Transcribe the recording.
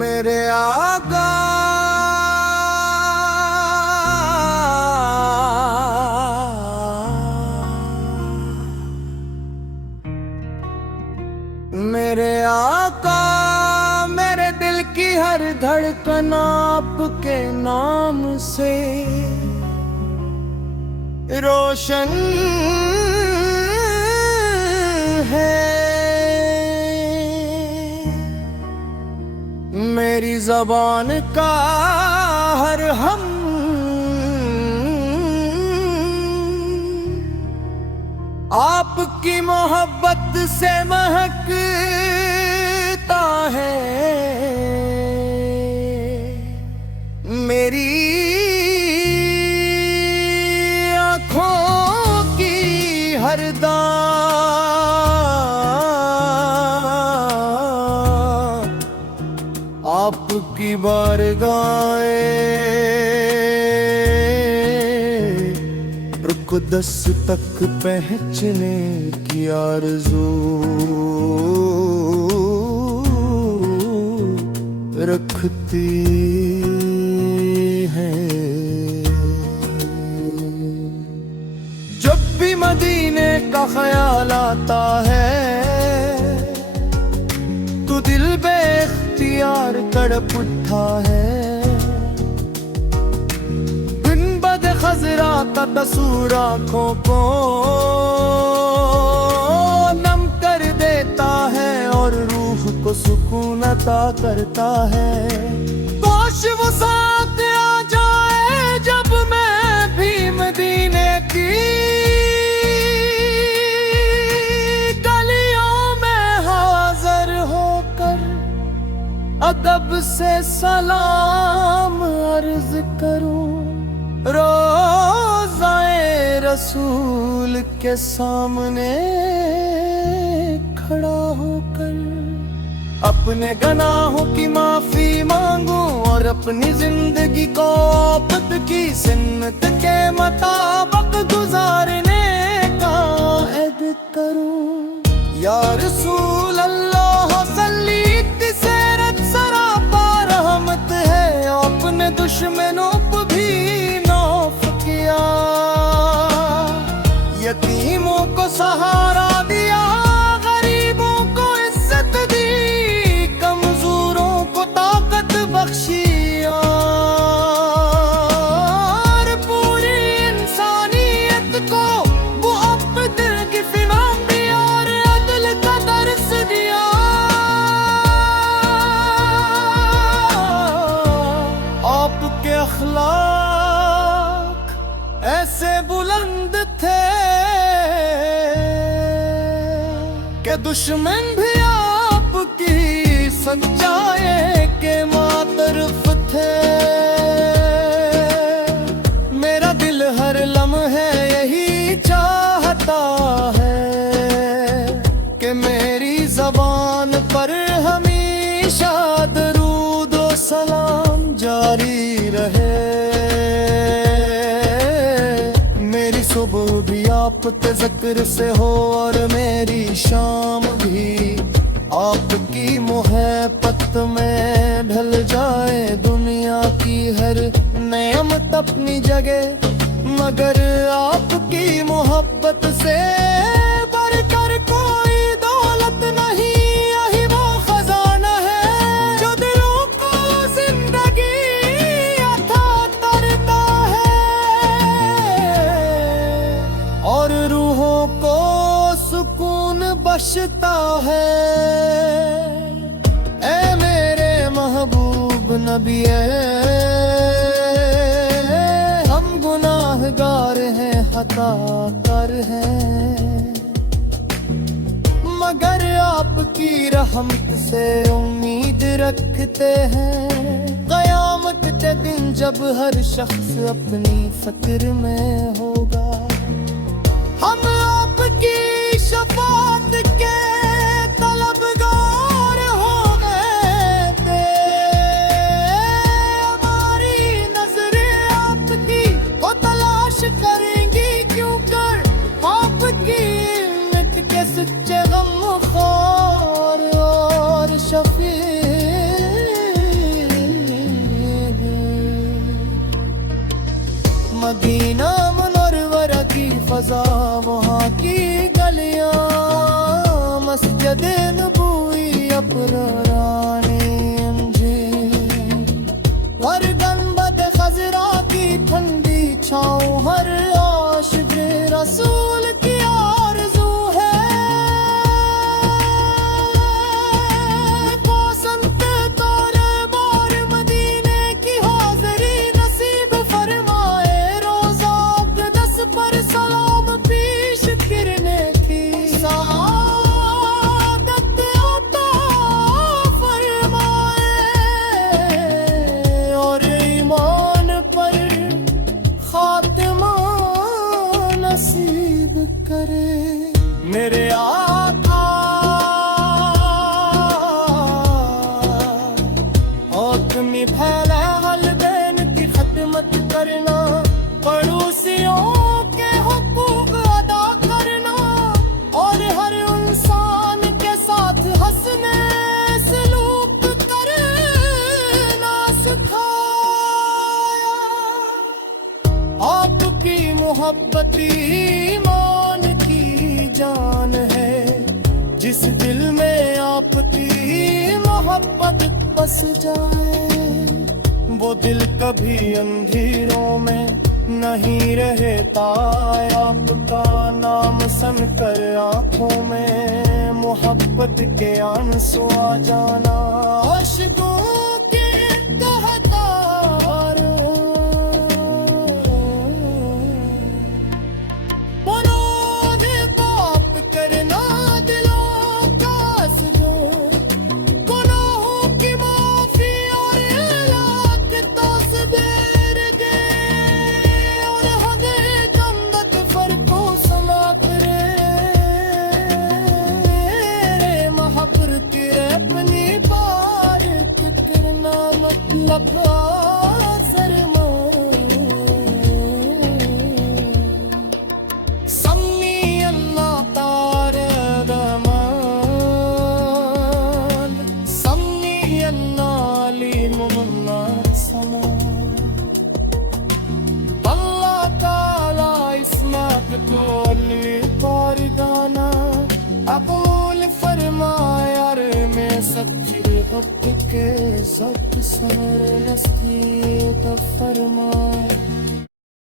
मेरे आका मेरे आका, मेरे दिल की हर धड़कन आपके नाम से रोशन है। मेरी ज़बान का हर हम आपकी मोहब्बत से महकता है। मेरी आँखों की हर आपकी बारगाहें रुक़दस तक पहुँचने की आरज़ू रखती हैं। जब भी मदीने का ख्याल आता है तो दिल बेख्तियार तड़प उठा है। बिन बद खजरा का तसूर आँखों को नम कर देता है और रूह को सुकून अता करता है। काश वो साथ आ जाए जब मैं भी मदीने की अदब से सलाम अर्ज करूं, रोज़ाए रसूल के सामने खड़ा होकर अपने गुनाहों की माफी मांगूं और अपनी जिंदगी को खुद की सुन्नत के मुताबिक गुजारने का अहद करूं। या रसूल अल्लाह सल्ली अपने दुश्मनों को भी नौफ किया, यतीमों को सहारा दिया, गरीबों को इज्जत दी, कमजोरों को ताकत बख्शी और पूरी इंसानियत को वो अब्दुल की फिनाम दिया और अदल का दर्स दिया। आपके अखलाक ऐसे बुलंद थे कि दुश्मन भी आपकी सच्चाई के मातरफ थे। मेरा दिल हर लम्हे यही चाहता है कि मेरी ज़बान पर हमेशा दरूद व सलाम जारी रहे। मेरी सुबह भी आपके ज़िक्र से हो और मेरी शाम भी आपकी मोहब्बत में ढल जाए। दुनिया की हर नेमत अपनी जगह मगर आपकी मोहब्बत से बढ़कर कोई दौलत नहीं। यही वो खजाना है जो दिलों को जिंदगी अता करता है और रूहों को सुकून बख्शता है। ऐ मेरे महबूब नबी हम गुनाहगार हैं, खताकार हैं, मगर आपकी रहमत से उम्मीद रखते हैं। क़यामत के दिन जब हर शख्स अपनी फ़िक्र में होगा, हम आपकी शफ़ाअत के तलबगार हो गए थे। हमारी नज़रें आपकी वो तलाश करेंगी क्यों कर आपकी उम्मत के सच्चे गमख़ार और शफ़ी मदीना मुनव्वरा की फजा, वहाँ की गलियाँ, मस्जिद नबूवी अपरानी और गंबद खजरा की ठंडी छाँव, हर आशिक़ रसूल की आरज़ू है। बसंत तोरे बार मदीने की हाज़री नसीब फरमाए, रोज़ा अक़दस पर सलाम पेश करने की सआदत अता फरमाए, और ईमान पर खातिमा नसीब करे। मेरे आका हुक्म फैला हलदैन की खिदमत करना, पड़ोसियों के हुकूक अदा करना, और हर इंसान के साथ हंसने सलूक करना सिखाया। आपकी मोहब्बत ईमान की जान है, जिस दिल में आपकी मोहब्बत बस जाए, वो दिल कभी अंधेरों में नहीं रहता। आपका नाम सुनकर आंखों में मोहब्बत के आंसू आ जाना, आशिकों के कहतार मनोद पाप करना, दिलों का सजो, गुनाहों की माफी और इलाक़ से देर गए, और हदे जन्नत फर को सला करे। महाबर तेरे अपनी बात करना मतलब आज़रमा, सम्मी अल्लाह तारे रमान, सम्मी अल्लाह अलीम मुन्नार समा। अल्लाह ताला इस्मात को पारगाना, अकूल फरमाए यार में सच्ची वक्त के सब सर नस्ती तो फरमाए।